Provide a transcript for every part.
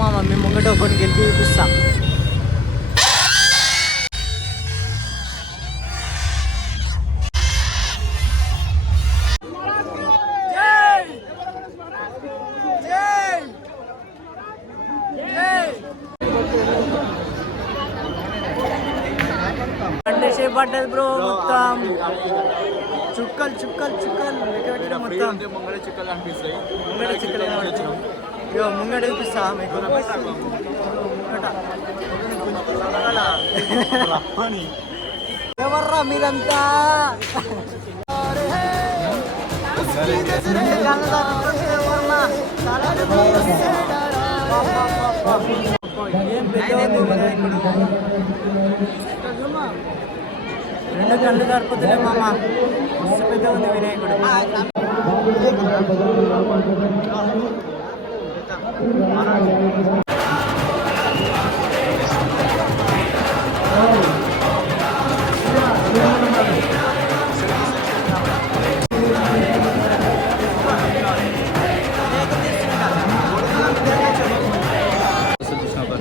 మా మమ్మీ ముంగట ఒకటి గెలిపి చూపిస్తా. పడ్డది బ్రో మొత్తం చుక్కలు చుక్కలు చుక్కలు మొత్తం ముంగడ చుక్కలు అనిపిస్తాయి. ముంగడ చుక్కలు ఇగో ముంగడ చూపిస్తా మీకు. ఎవర్రా మీరంతా ఏం పెద్ద రెండు కళ్ళు సరిపోతున్నాయి మామ. మస్తు పెద్ద ఉంది వినాయకుడు.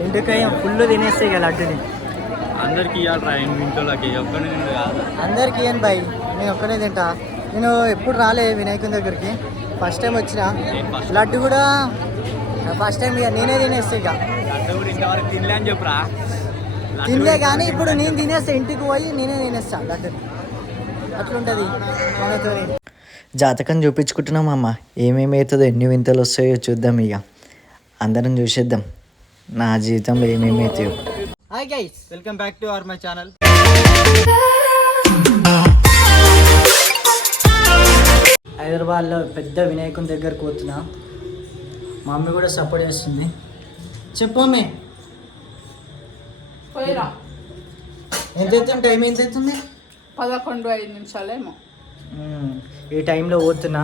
ఇంటికాయ ఫుల్ తినేస్తాయి కదా లడ్డుని. అందరికి ఇవ్వాలి ఇంట్లోకి ఒక్కడే కాదు. అందరికి ఇవ్వను బాయ్, నేను ఒక్కనే తింటా. నేను ఎప్పుడు రాలే వినాయకుని దగ్గరికి, ఫస్ట్ టైం వచ్చిన. లడ్డు కూడా ఫస్ట్ టైం ఇక నేనే తినేస్తా. ఇక లడ్డు కూడా ఇంతవరకు తినలే అని చెప్పురా. తినలే కానీ ఇప్పుడు నేను తినేస్తా, ఇంటికి పోయి నేనే తినేస్తా లడ్డుని. అట్లుంటుంది మనతో. జాతకం చూపించుకుంటున్నాం అమ్మ, ఏమేమి అవుతుందో ఎన్ని వింతలు వస్తాయో చూద్దాం. ఇక అందరం చూసేద్దాం నా జీవితంలో ఏమేమి అవుతాయో. Hi guys, welcome back to our my channel. హైదరాబాద్లో పెద్ద వినాయకుని దగ్గరకు పోతున్నా. మా మమ్మీ కూడా సపోర్ట్ చేస్తుంది. చెప్పు మమ్మీ, ఎంత అవుతుంది? టైం ఎంత అవుతుంది? 11-5 ఈ టైంలో పోతున్నా.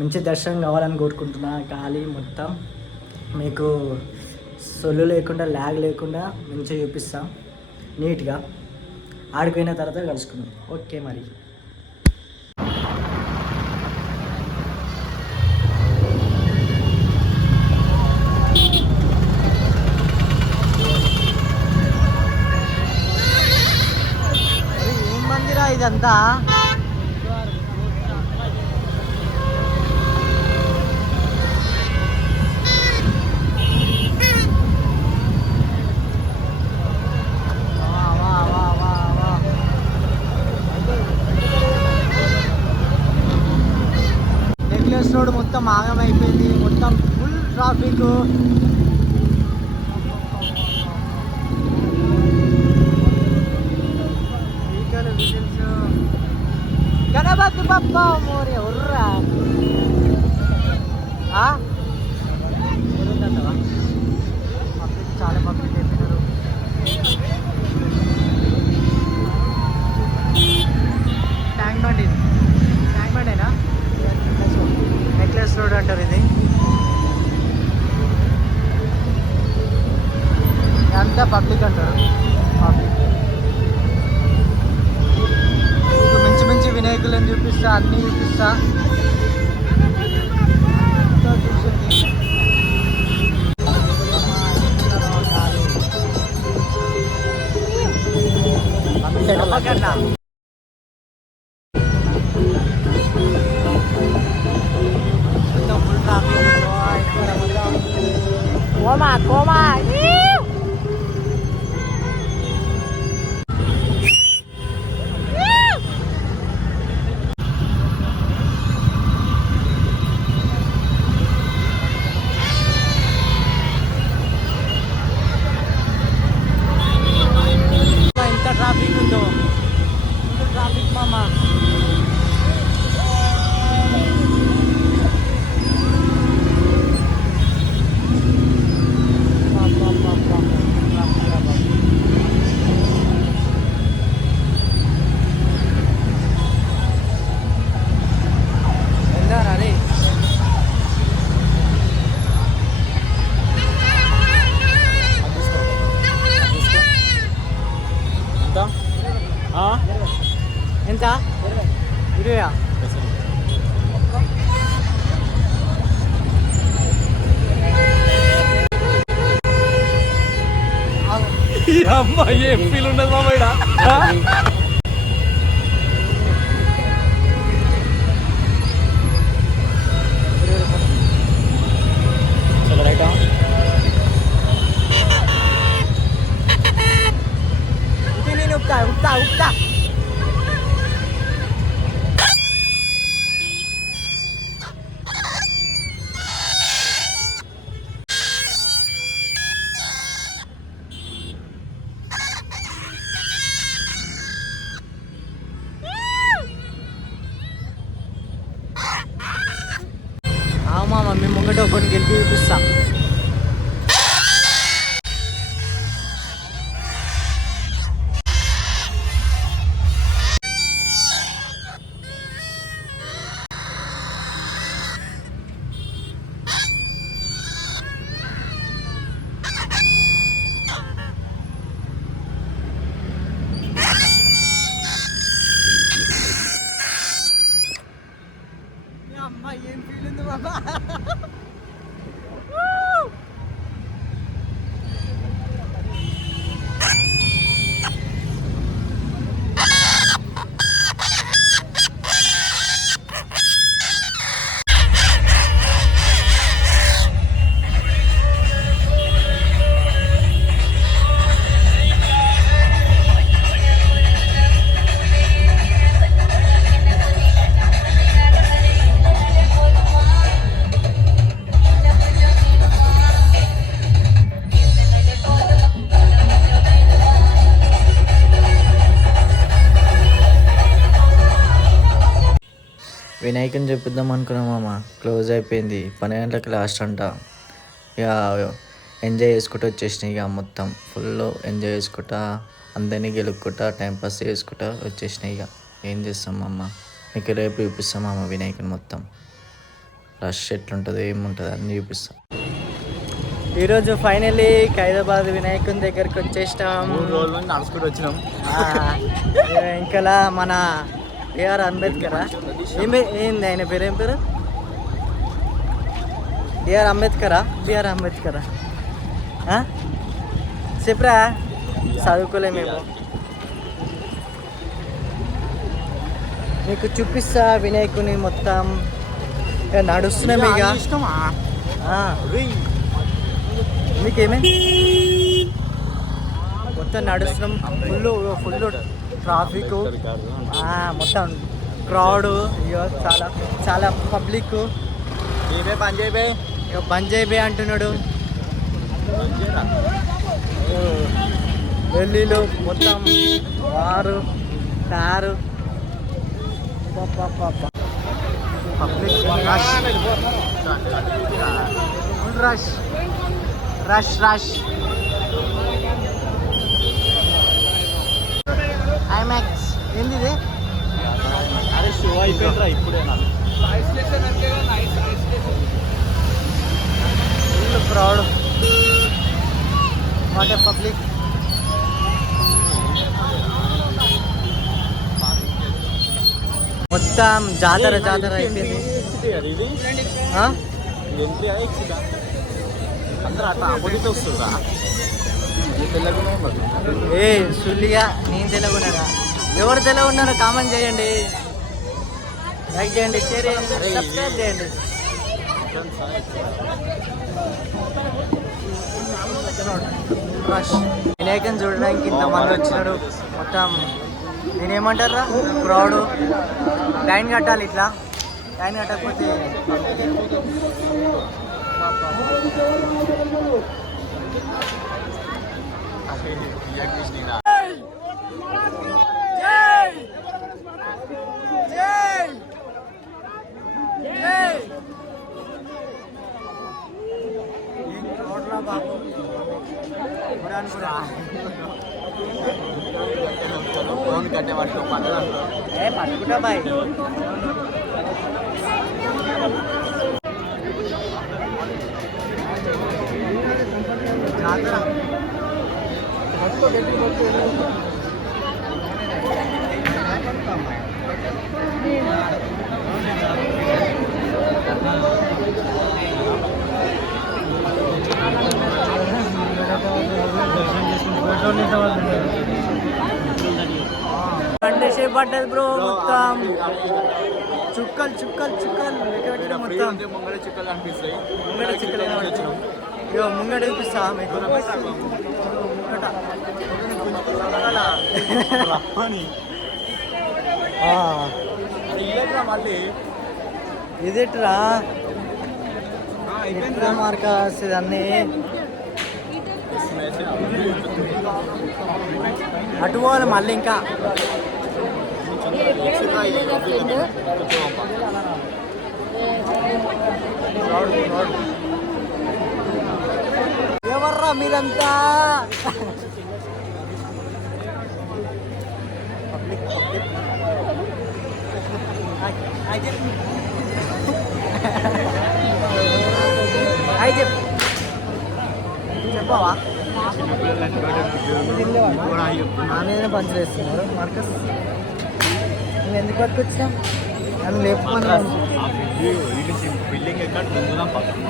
మంచి దర్శనం కావాలని కోరుకుంటున్నా. ఖాళీ మొత్తం మీకు సొల్లు లేకుండా, ల్యాగ్ లేకుండా మంచిగా చూపిస్తాం నీట్గా. ఆడిపోయిన తర్వాత కలుసుకుందాం. ఓకే మరి. ఏం మందిరా ఇదంతా? రోడ్ మొత్తం ఆగమైపోయింది, మొత్తం ఫుల్ ట్రాఫిక్. గణపతి బప్ప మోరే ఉర్రా. పబ్లిక్ చాలా పబ్లిక్ అయిపోయినారు. ట్యాంక్ బండ్, ఇది ట్యాంక్ బండేనా? నెక్లెస్ రోడ్ అంటారు ఇది. అంతా పబ్లిక్ అంటారు. పబ్లిక్ మంచి మంచి వినాయకులను చూపిస్తా, అన్నీ చూపిస్తా. Coma. ఎంత ట్రాఫిక్ ఉందో, ఎంత ట్రాఫిక్ మామా. అమ్మాయి ఏం ఫీల్ ఉండదు మామ ఈడ. చలో రైట్ ఇది నేను ఉప్తా ఉప్తా ఉప్తా మా మమ్మీ ముంగట ఒకరిని గెలిపి చూపిస్తా. అమ్మ ఏం ఫీల్ ఉంది బాబా. వినాయకుని చూపిద్దాం అనుకున్నాం మామ, క్లోజ్ అయిపోయింది. 12 గంటలకు లాస్ట్ అంట. ఇక ఎంజాయ్ చేసుకుంటూ వచ్చేసినాయి. ఇక మొత్తం ఫుల్ ఎంజాయ్ చేసుకుంటా, అందరినీ గెలుక్కుంటా, టైంపాస్ చేసుకుంటా వచ్చేసినాయి. ఇక ఏం చేస్తాం మామ, మీకు రేపు చూపిస్తాం మామ వినాయకుని మొత్తం రష్ ఎట్లుంటుందో ఏముంటుందో అన్నీ చూపిస్తాం. ఈరోజు ఫైనల్లీ ఖైదాబాద్ వినాయకుని దగ్గరికి వచ్చేసినాం. 3 రోజుల నుంచి నడుచుకుంటూ వచ్చినాం. ఇంకా మన బిఆర్ అంబేద్కర్ ఏంది ఆయన పేరు, ఏం పేరు? బిఆర్ అంబేద్కరా చెప్పరా, చదువుకోలే మేము. మీకు చూపిస్తా వినాయకుని మొత్తం. ఇక నడుస్తున్నాం. ఇక మీకేమైంది? మొత్తం నడుస్తున్నాం. ఫుల్ ట్రాఫిక్, మొత్తం క్రౌడ్. అయ్యో చాలా చాలా పబ్లిక్. బంజాయి అంటున్నాడు. ఢిల్లీలో మొత్తం వారు కారు public rush rush rush. IMAX ఏంది ఇది? అరే షో అయిపోయిందిరా ఇప్పుడేనా. Full crowd, what a public. మొత్తం జాతర అయిపోయింది. అందరూ అట్లా ఆపోజిట్ వస్తుందా? ఏ సుల్లిగా నేను తెలుగున్నారా? ఎవరు తెలుగు ఉన్నారో కామెంట్ చేయండి, లైక్ చేయండి, షేర్ చేయండి, సబ్స్క్రైబ్ చేయండి. రష్ వినాయకని చూడడానికి ఇంతమంది వచ్చినాడు. మొత్తం నేనేమంటారా, క్రౌడ్. లైన్ కట్టాలి, ఇట్లా లైన్ కట్టకపోతే పట్టుకుంటా బాయ్. జాతర ఫోటోలు పడ్డది బ్రో మొత్తం చుక్కలు చుక్కలు చుక్కలు లెక్క మొత్తం ముంగడ చుక్కలు కనిపిస్తాయి. ముంగడ చుక్కలు ఇగో ముంగడ చూపిస్తా మీకు మళ్ళీ ఇదేట్రా ఎట్లా మార్క వస్తుంది అన్నీ అటు పోవాలి మళ్ళీ ఇంకా ఎవర్రా మీరంతా చెప్పవా నా మీద పనిచేస్తున్నారు మార్కస్ నువ్వు ఎందుకు పట్టుకొచ్చా నన్ను లేపుకున్నా బిల్డింగ్ ఎక్కడ ముందుగా పక్కన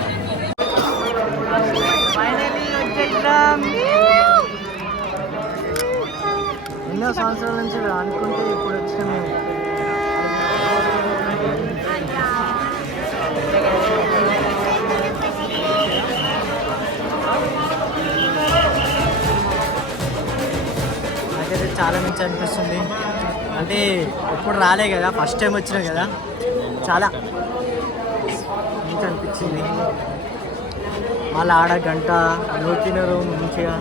ఎన్నో సంవత్సరాల నుంచి అనుకుంటే ఇప్పుడు వచ్చిన మేము నాకైతే చాలా మంచి అనిపిస్తుంది అంటే ఎప్పుడు రాలే కదా ఫస్ట్ టైం వచ్చినా కదా చాలా మంచి అనిపించింది మళ్ళీ ఆడ గంట నూతినరు మంచిగా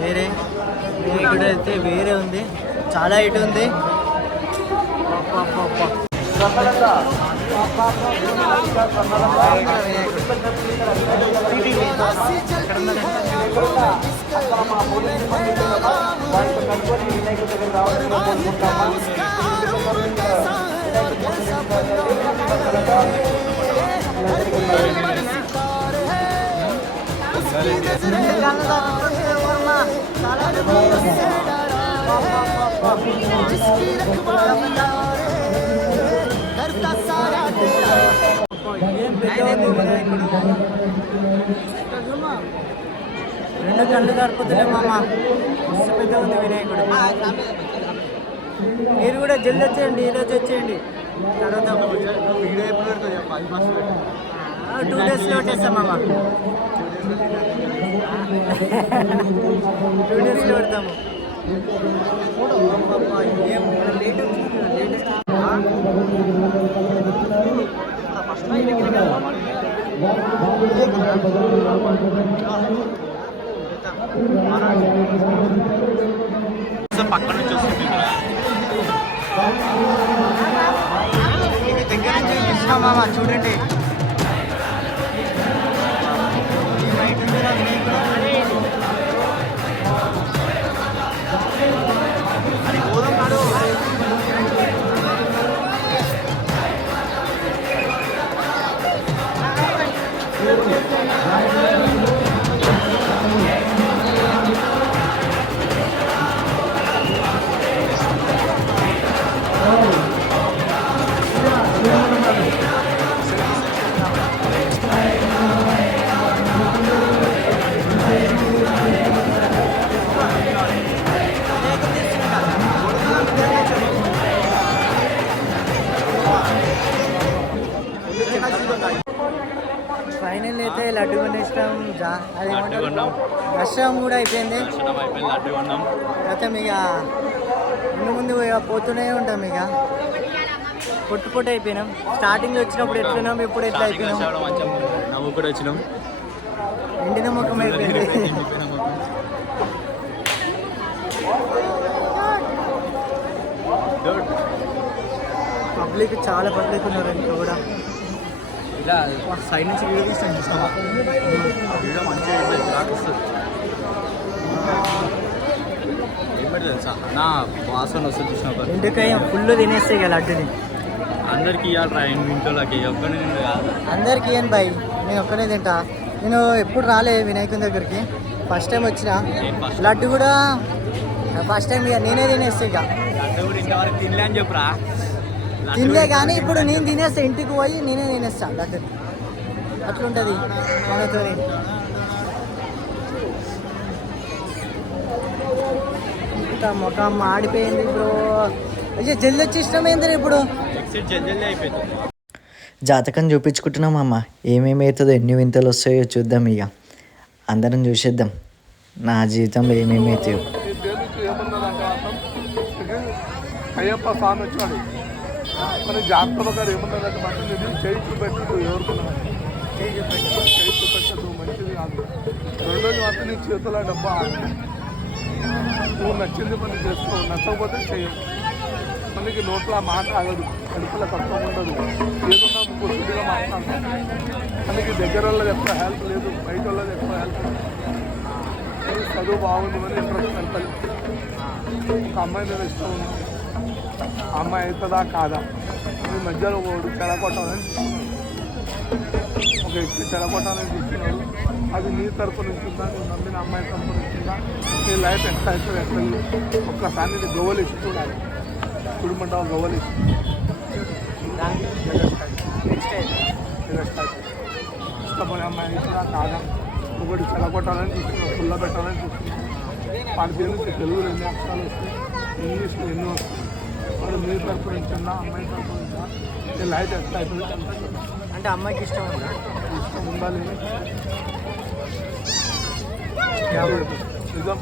వేరే ఇక్కడ అయితే వేరే ఉంది చాలా ఇటు ఉంది రెండు కళ్ళు సరిపోతులే మామ పెద్ద ఉంది వినాయకుడు మీరు కూడా జల్ది వచ్చేయండి ఈరోజు వచ్చేయండి తర్వాత 2 డేస్లో వచ్చేస్తాం మామ 2 డేస్లో పెడతాము ఏం లేట్ లేటెస్ట్ పక్క నుంచి వస్తుంది దగ్గర నుంచి చూపిస్తున్నా మామ చూడండి అది గోధుమ నాడు ఫైనల్ అయితే లడ్డు కొనేస్తాం అది దర్శనం కూడా అయిపోయింది లడ్డు కొన్నాం అయితే ఇక ముందు ఇక పోతూనే ఉంటాం ఇక పొట్టు పొట్టు అయిపోయినాం స్టార్టింగ్లో వచ్చినప్పుడు ఎట్లున్నాం ఇప్పుడు ఎట్లా అయిపోయినాం నవ్వు కూడా వచ్చినాం ఎండిన ముఖం అయిపోయింది పబ్లిక్ చాలా పబ్లిక్ ఉన్నారు ఇంకా కూడా ఇలా సైడ్ నుంచి వీడియో తీస్తాను చూస్తావా వీడియో మంచిగా వస్తుంది ఏమిటి తెలుసా నా వాసన వస్తుంది చూసినా ఎండుకాయ ఫుల్ తినేస్తాయి కదా లడ్డుని అందరికి ఇవ్వాలి ఇంట్లోకి ఒక్కడే నేను కాదు అందరికి ఏం బాయ్ నేను ఒక్కనే తింటా నేను ఎప్పుడు రాలే వినాయకుని దగ్గరికి ఫస్ట్ టైం వచ్చిన లడ్డు కూడా ఫస్ట్ టైం ఇక నేనే తినేస్తా ఇక లడ్డు కూడా ఇంతవరకు తినలే అని చెప్పురా తినలే కానీ ఇప్పుడు నేను తినేస్తా ఇంటికి పోయి నేనే తినేస్తా లడ్డు అట్లుంటుంది మనతో ఇంకా ముఖం మాడిపోయింది బ్రో. అయ్యో జల్ది వచ్చేసినాం ఏంటంటే ఇప్పుడు ఎక్సిట్ జల్దీ అయిపోయింది. జాతకం చూపించుకుంటున్నాం అమ్మ. ఏమేమి అవుతుందో ఎన్ని వింతలు వస్తాయో చూద్దాం. ఇక అందరం చూసేద్దాం నా జీవితంలో ఏమేమి అవుతాయో. అయ్యప్ప స్వామి వచ్చాడు మన జాగ్రత్త గారు ఏమన్నారంటే మంచిది చేయి చూపెట్టదు ఎవరుకున్నాను చేయి చూపెట్టదు మంచిది కాదు. రెండోది మాత్రం నీ చేతుల డబ్బా నువ్వు నచ్చింది పని చేసుకో, నచ్చకపోతే చెయ్యి. మనకి నోట్లో మాట ఆగదు, కడుపుల తత్వం ఉండదు, ఏదన్నా శుద్ధిగా మాట్లాడతాం. మనకి దగ్గర వాళ్ళది ఎక్కువ హెల్ప్ లేదు, బయట వాళ్ళది ఎక్కువ హెల్ప్ లేదు. చదువు బాగుంది అని ఇంట్రెస్ట్ పెడతాను. ఒక అమ్మాయి మీద ఇష్టం ఉంది, ఆ అమ్మాయి అవుతుందా కాదా ఈ మధ్యలో ఒకడు చెడగొట్టాలని చూస్తున్నాడు. ఒక వ్యక్తి చెడగొట్టాలని చూస్తున్నాడు. అది నీ తరపు నుంచి ఉందా, నువ్వు నమ్మిన అమ్మాయి తరపు నుంచి ఉందా, నీ లైఫ్ ఎట్లా అవుతుంది ఎట్లా ఒక్కసారి నీ గవ్వలేసి చూడాలి. కుటుంబంలో గవ్వలేసి ఇష్టపడే అమ్మాయి అవుతుందా కాదా, ఒకటి చెడగొట్టాలని చూస్తున్నాడు, పుల్ల పెట్టాలని చూస్తున్నాడు. వాడి పేరు తెలుగులో ఎన్ని అక్షరాలు వస్తాయి, ఇంగ్లీష్లో ఎన్ని వస్తాయి. వాడు మీ తరపు నుంచి ఉన్నా అమ్మాయి తరపు నుంచా నీ లైఫ్ ఎట్లా అవుతుంది అంటే అమ్మాయికి ఇష్టం ఉందా? ఇష్టం ఉండాలి. నిజం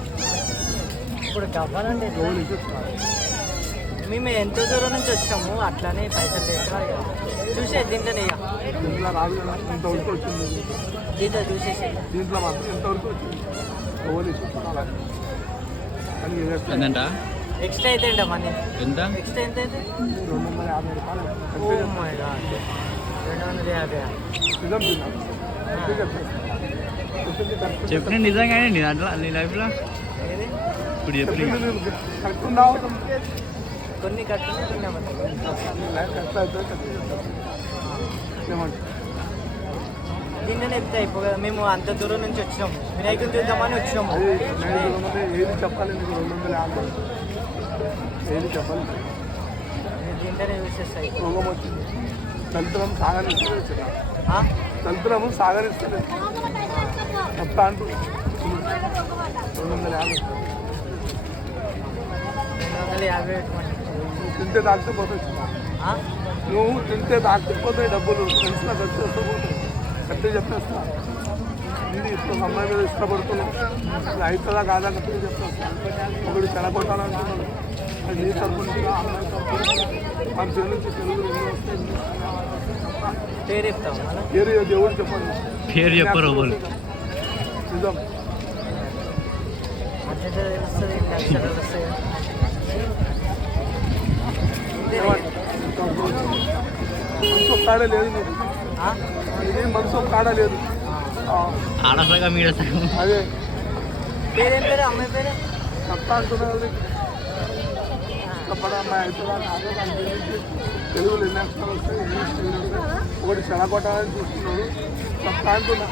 ఇప్పుడు కావాలంటే మేము ఎంతో దూరం నుంచి వచ్చాము, అట్లానే పైసలు తెచ్చుకోవాలి కదా. చూసే దీంట్లోనే ఇక దీంట్లో రాదు కదా, ఇంతవరకు వచ్చింది. దీంట్లో చూసేసి దీంట్లో మాత్రం ఎంతవరకు వచ్చింది ఓలి చూడాలి. కానీ ఎంతంట ఎక్స్ట్రా అయితే అంట మనీ. ఎంత ఎక్స్ట్రా ఎంత అయితే? 250 రూపాయలు. Oh my god, 250. నిజం తిన్నా చెప్పిన నిజంగానే నీ దాంట్లో నీ లైఫ్లో ఏది? ఇప్పుడు చెప్పిన కరెక్ట్ ఉన్నావు. కొన్ని కట్టుకుని తిన్నామని లైఫ్ ఎట్లా అవుతుంది ఏమంటే దీంట్లోనే చెప్తే అయిపో కదా. మేము అంత దూరం నుంచి వచ్చినాము, వినాయకుని చూద్దామని వచ్చినాము. అది ఏది చెప్పాలి నీకు 250 ఏది చెప్పాలి. దీంట్లోనే యూజ్ చేస్తాయి. రోగం వచ్చింది, దళితులం సాగరిస్తలేదు, దళితులము సాగరిస్తలేదు చెప్తా అంటూ 250. 250 పెట్టుకోండి. నువ్వు తింటే తాకపోతే నువ్వు తింటే తాకపోతే డబ్బులు ఫ్రెండ్స్లో ఖర్చు పోతాయి. కట్టి చెప్పేస్తా ఇది ఇప్పుడు అమ్మాయి మీద ఇష్టపడుతున్నావు, ఇది అవుతుందా కాదా కట్టి చెప్పేస్తా. ఒకటి చెడగొట్టాలనుకున్నాడు, అది నీ తరపు నుంచి అమ్మాయి తరపు మన పేరు నుంచి తెలుగు ఎన్ని వస్తాయి పేరు చెప్తాం మనం. పేరు దేవుడు చెప్పండి, పేరు చెప్పరు వాళ్ళు. నిజం అర్జెంట్ తెలుస్తుంది, అక్షరాలు వస్తాయి. మనసు ఒక్కడే లేదు నీకు, ఇది మనసు ఒక్కడా లేదు. ఆడసగా మీరు అదే పేరేం పేరు అమ్మాయి పేరు? చెప్తా అంటున్నారు. ఇష్టపడే అమ్మాయి అవుతుందా కాదో దాని గురించి తెలుగులో ఎన్ని అక్షరాలు వస్తాయి, ఇంగ్లీష్ ఎన్ని వస్తాయి, ఒకటి చెడగొట్టాలని చూస్తున్నాడు. చెప్తా అంటున్నా.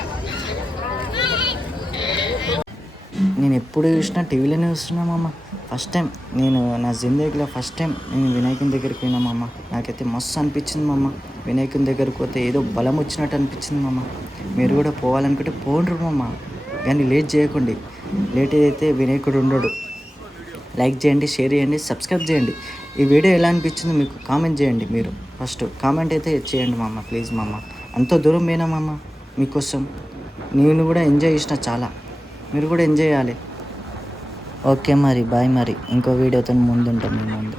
నేను ఎప్పుడు చూసినా టీవీలోనే చూస్తున్నామమ్మ. ఫస్ట్ టైం నేను నా జిందగీలో ఫస్ట్ టైం నేను వినాయకుని దగ్గరికి పోయినామమ్మ. నాకైతే మస్తు అనిపించింది మమ్మ. వినాయకుని దగ్గరికి పోతే ఏదో బలం వచ్చినట్టు అనిపించింది మమ్మ. మీరు కూడా పోవాలనుకుంటే పోండ్రు మమ్మ, కానీ లేట్ చేయకండి. లేట్ అయితే వినాయకుడు ఉండడు. లైక్ చేయండి, షేర్ చేయండి, సబ్స్క్రైబ్ చేయండి. ఈ వీడియో ఎలా అనిపించిందో మీకు కామెంట్ చేయండి. మీరు ఫస్ట్ కామెంట్ అయితే చేయండి మమ్మ, ప్లీజ్ మమ్మ. అంత దూరం పోయినా మమ్మ మీకోసం. నేను కూడా ఎంజాయ్ చేసిన చాలా, మీరు కూడా ఎంజాయ్ చేయాలి. ఓకే మరి బాయ్. మరి ఇంకో వీడియోతో ముందుంటాం మీ ముందు.